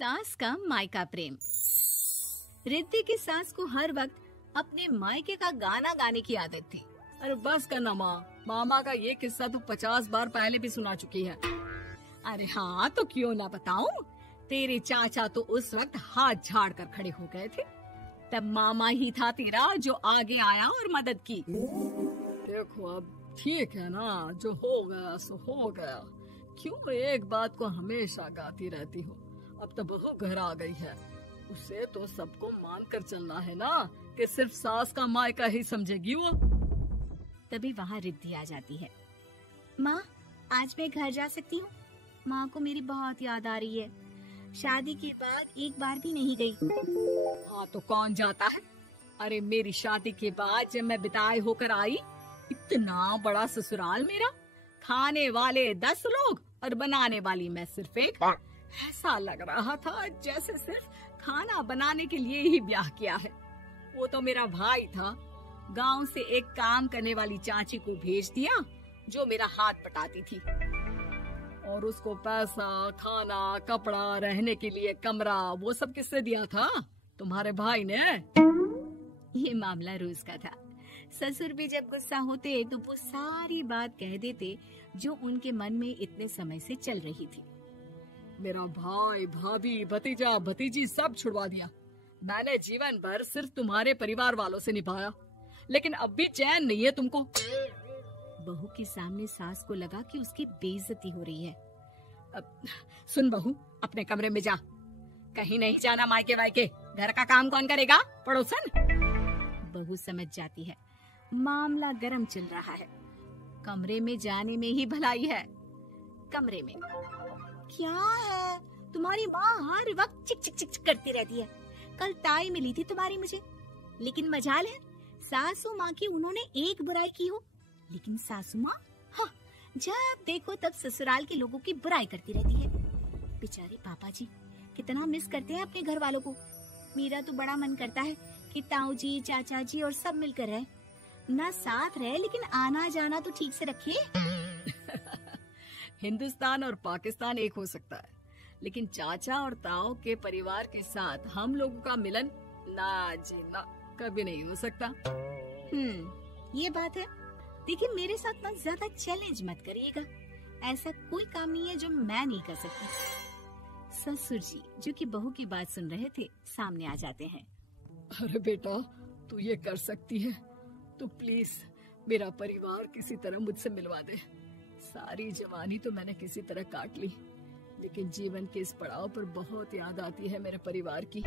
सास का मायका प्रेम। रिद्धि की सास को हर वक्त अपने मायके का गाना गाने की आदत थी। अरे बस करना माँ, मामा का ये किस्सा तो 50 बार पहले भी सुना चुकी है। अरे हाँ, तो क्यों ना बताऊं। तेरे चाचा तो उस वक्त हाथ झाड़ कर खड़े हो गए थे। तब मामा ही था तेरा जो आगे आया और मदद की। देखो अब ठीक है ना, जो हो गया सो हो गया। क्यों एक बात को हमेशा गाती रहती हो। अब तो बहू घर आ गई है, उसे तो सबको मान कर चलना है ना कि सिर्फ सास का मायका ही समझेगी वो। तभी वहाँ रिद्धि आ जाती है। माँ, आज मैं घर जा सकती हूँ? माँ को मेरी बहुत याद आ रही है। शादी के बाद एक बार भी नहीं गई। हाँ तो कौन जाता है। अरे मेरी शादी के बाद जब मैं विदाई होकर आई, इतना बड़ा ससुराल मेरा, खाने वाले 10 लोग और बनाने वाली मैं सिर्फ एक। ऐसा लग रहा था जैसे सिर्फ खाना बनाने के लिए ही ब्याह किया है। वो तो मेरा भाई था, गांव से एक काम करने वाली चाची को भेज दिया जो मेरा हाथ पटाती थी, और उसको पैसा, खाना, कपड़ा, रहने के लिए कमरा, वो सब किससे दिया था? तुम्हारे भाई ने। ये मामला रोज का था। ससुर भी जब गुस्सा होते तो वो सारी बात कह देते जो उनके मन में इतने समय से चल रही थी। मेरा भाई, भाभी, भतीजा, भतीजी सब छुड़वा दिया। मैंने जीवन भर सिर्फ तुम्हारे परिवार वालों से निभाया, लेकिन अब भी चैन नहीं है तुमको। बहू के सामने सास को लगा कि उसकी बेइज्जती हो रही है। अब सुन बहू, अपने कमरे में जा, कहीं नहीं जाना मायके वायके। घर का काम कौन करेगा? पड़ोसन। बहू समझ जाती है मामला गर्म चल रहा है। कमरे में जाने में ही भलाई है। कमरे में क्या है? तुम्हारी माँ हर वक्त चिक चिक चिक करती रहती है। कल ताई मिली थी तुम्हारी मुझे, लेकिन मजाल है सासू माँ की उन्होंने एक बुराई की हो, लेकिन सासू माँ हाँ, जब देखो तब ससुराल के लोगों की बुराई करती रहती है। बेचारे पापा जी कितना मिस करते हैं अपने घर वालों को। मेरा तो बड़ा मन करता है कि ताऊ जी, चाचा जी और सब मिलकर रहे, ना साथ रहे लेकिन आना जाना तो ठीक से रखे। हिंदुस्तान और पाकिस्तान एक हो सकता है, लेकिन चाचा और ताऊ के परिवार के साथ हम लोगों का मिलन ना जी ना कभी नहीं हो सकता। ये बात है। देखिए मेरे साथ ना ज्यादा चैलेंज मत करिएगा। ऐसा कोई काम नहीं है जो मैं नहीं कर सकती। ससुर जी जो कि बहू की बात सुन रहे थे सामने आ जाते हैं। अरे बेटा, तू ये कर सकती है तो प्लीज मेरा परिवार किसी तरह मुझसे मिलवा दे। सारी जवानी तो मैंने किसी तरह काट ली, लेकिन जीवन के इस पड़ाव पर बहुत याद आती है मेरे परिवार की।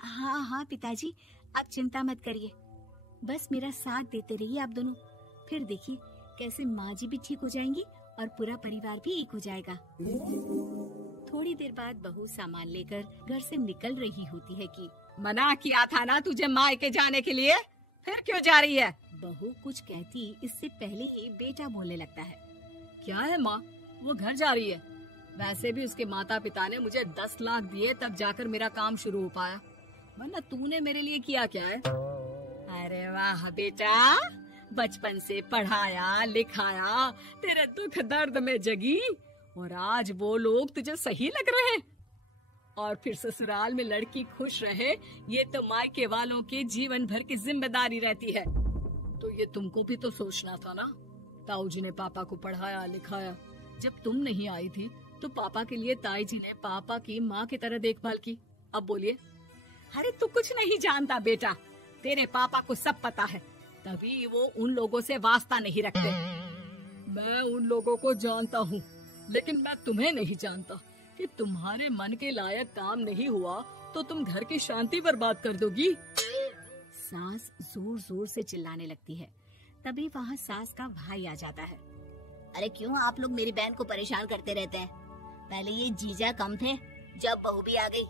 हाँ हाँ पिताजी, आप चिंता मत करिए, बस मेरा साथ देते रहिए आप दोनों। फिर देखिए कैसे माँ जी भी ठीक हो जाएंगी और पूरा परिवार भी एक हो जाएगा। थोड़ी देर बाद बहू सामान लेकर घर से निकल रही होती है कि मना किया था ना तुझे मायके जाने के लिए, फिर क्यों जा रही है? बहू कुछ कहती इससे पहले ही बेटा बोलने लगता है। क्या है माँ, वो घर जा रही है। वैसे भी उसके माता पिता ने मुझे 10 लाख दिए तब जाकर मेरा काम शुरू हो पाया, वरना तूने मेरे लिए किया क्या है? अरे वाह बेटा, बचपन से पढ़ाया लिखाया, तेरे दुख दर्द में जगी, और आज वो लोग तुझे सही लग रहे हैं। और फिर ससुराल में लड़की खुश रहे, ये तो मायके वालों की जीवन भर की जिम्मेदारी रहती है। तो ये तुमको भी तो सोचना था ना। ताऊ जी ने पापा को पढ़ाया लिखाया, जब तुम नहीं आई थी तो पापा के लिए ताई जी ने पापा की माँ की तरह देखभाल की। अब बोलिए। अरे तू कुछ नहीं जानता बेटा, तेरे पापा को सब पता है, तभी वो उन लोगों से वास्ता नहीं रखते। मैं उन लोगों को जानता हूँ, लेकिन मैं तुम्हें नहीं जानता कि तुम्हारे मन के लायक काम नहीं हुआ तो तुम घर की शांति बर्बाद कर दोगी। सास जोर जोर से चिल्लाने लगती है। तभी वहाँ सास का भाई आ जाता है। अरे क्यों आप लोग मेरी बहन को परेशान करते रहते हैं? पहले ये जीजा कम थे, जब बहू भी आ गई।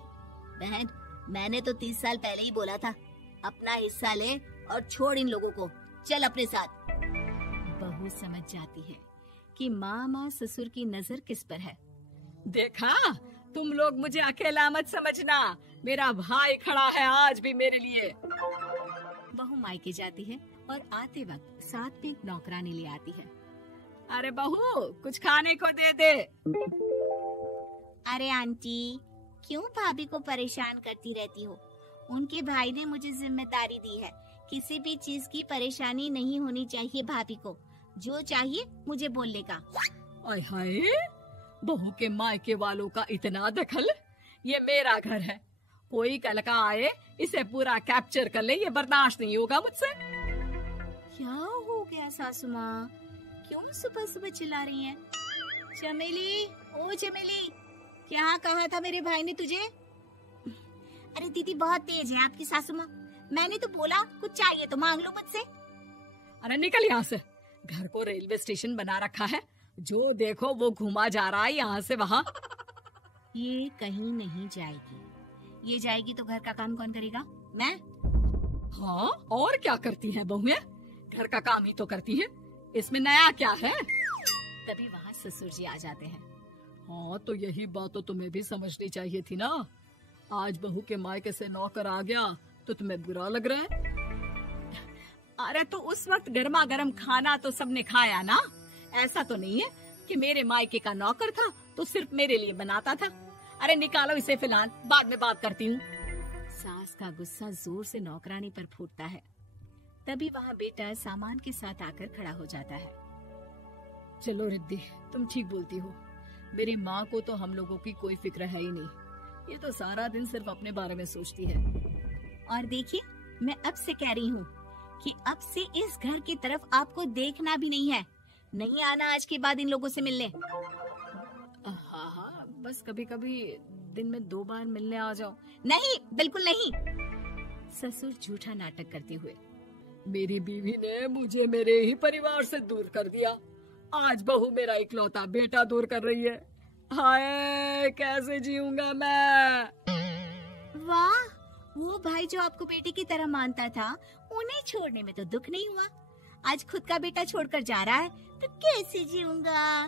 बहन, मैंने तो 30 साल पहले ही बोला था, अपना हिस्सा ले और छोड़ इन लोगों को, चल अपने साथ। बहू समझ जाती है कि मामा ससुर की नजर किस पर है। देखा, तुम लोग मुझे अकेला मत समझना, मेरा भाई खड़ा है आज भी मेरे लिए। बहू मायके जाती है और आते वक्त साथ में एक नौकरानी ले आती है। अरे बहू, कुछ खाने को दे दे। अरे आंटी, क्यों भाभी को परेशान करती रहती हो? उनके भाई ने मुझे जिम्मेदारी दी है। किसी भी चीज की परेशानी नहीं होनी चाहिए भाभी को। जो चाहिए मुझे बोलने का। आय हाय, बहू के मायके वालों का इतना दखल। ये मेरा घर है, कोई कल का आए इसे पूरा कैप्चर कर ले, ये बर्दाश्त नहीं होगा मुझसे। क्या हो गया सासू माँ? क्यों सुबह सुबह चिल्ला रही हैं? चमेली, ओ चमेली, क्या कहा था मेरे भाई ने तुझे? अरे दीदी बहुत तेज है आपकी सासू माँ। मैंने तो बोला कुछ चाहिए तो मांग लो मुझसे। अरे निकल यहाँ से, घर को रेलवे स्टेशन बना रखा है, जो देखो वो घुमा जा रहा है यहाँ से वहाँ। ये कहीं नहीं जाएगी। ये जाएगी तो घर का काम कौन करेगा? मैं। हाँ, और क्या करती हैं बहुएं? घर का काम ही तो करती हैं, इसमें नया क्या है? तभी वहाँ ससुर जी आ जाते हैं। हाँ, तो यही बात तो तुम्हें भी समझनी चाहिए थी ना। आज बहू के मायके से नौकर आ गया तो तुम्हें बुरा लग रहा है? अरे तो उस वक्त गर्मा गर्म खाना तो सबने खाया ना। ऐसा तो नहीं है कि मेरे मायके का नौकर था तो सिर्फ मेरे लिए बनाता था। अरे निकालो इसे, फिलहाल बाद में बात करती हूँ। सास का गुस्सा जोर से नौकरानी पर फूटता है। तभी वहाँ बेटा सामान के साथ आकर खड़ा हो जाता है। चलो रिद्धि, तुम ठीक बोलती हो। मेरी माँ को तो हम लोगों की कोई फिक्र है ही नहीं, ये तो सारा दिन सिर्फ अपने बारे में सोचती है। और देखिए, मैं अब से कह रही हूँ कि अब से इस घर की तरफ आपको देखना भी नहीं है। नहीं आना आज के बाद इन लोगों से मिलने। हाँ हाँ, बस कभी कभी दिन में 2 बार मिलने आ जाओ। नहीं, बिल्कुल नहीं। ससुर झूठा नाटक करते हुए। मेरी बीवी ने मुझे मेरे ही परिवार से दूर कर दिया, आज बहू मेरा इकलौता बेटा दूर कर रही है। हाय, कैसे जीऊंगा मैं? वाह, वो भाई जो आपको बेटे की तरह मानता था, उन्हें छोड़ने में तो दुख नहीं हुआ। आज खुद का बेटा छोड़कर जा रहा है तो कैसे जीऊंगा?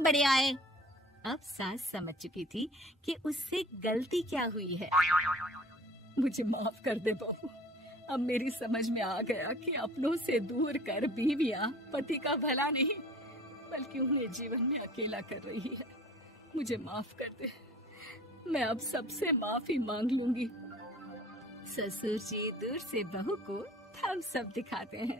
बढ़िया है। अब सास समझ चुकी थी कि उससे गलती क्या हुई है। मुझे माफ कर दे बहू, अब मेरी समझ में आ गया कि अपनों से दूर कर बीवियां पति का भला नहीं बल्कि उन्हें जीवन में अकेला कर रही है। मुझे माफ कर दे, मैं अब सबसे माफी मांग लूंगी। ससुर जी दूर से बहू को थम्स अप दिखाते हैं।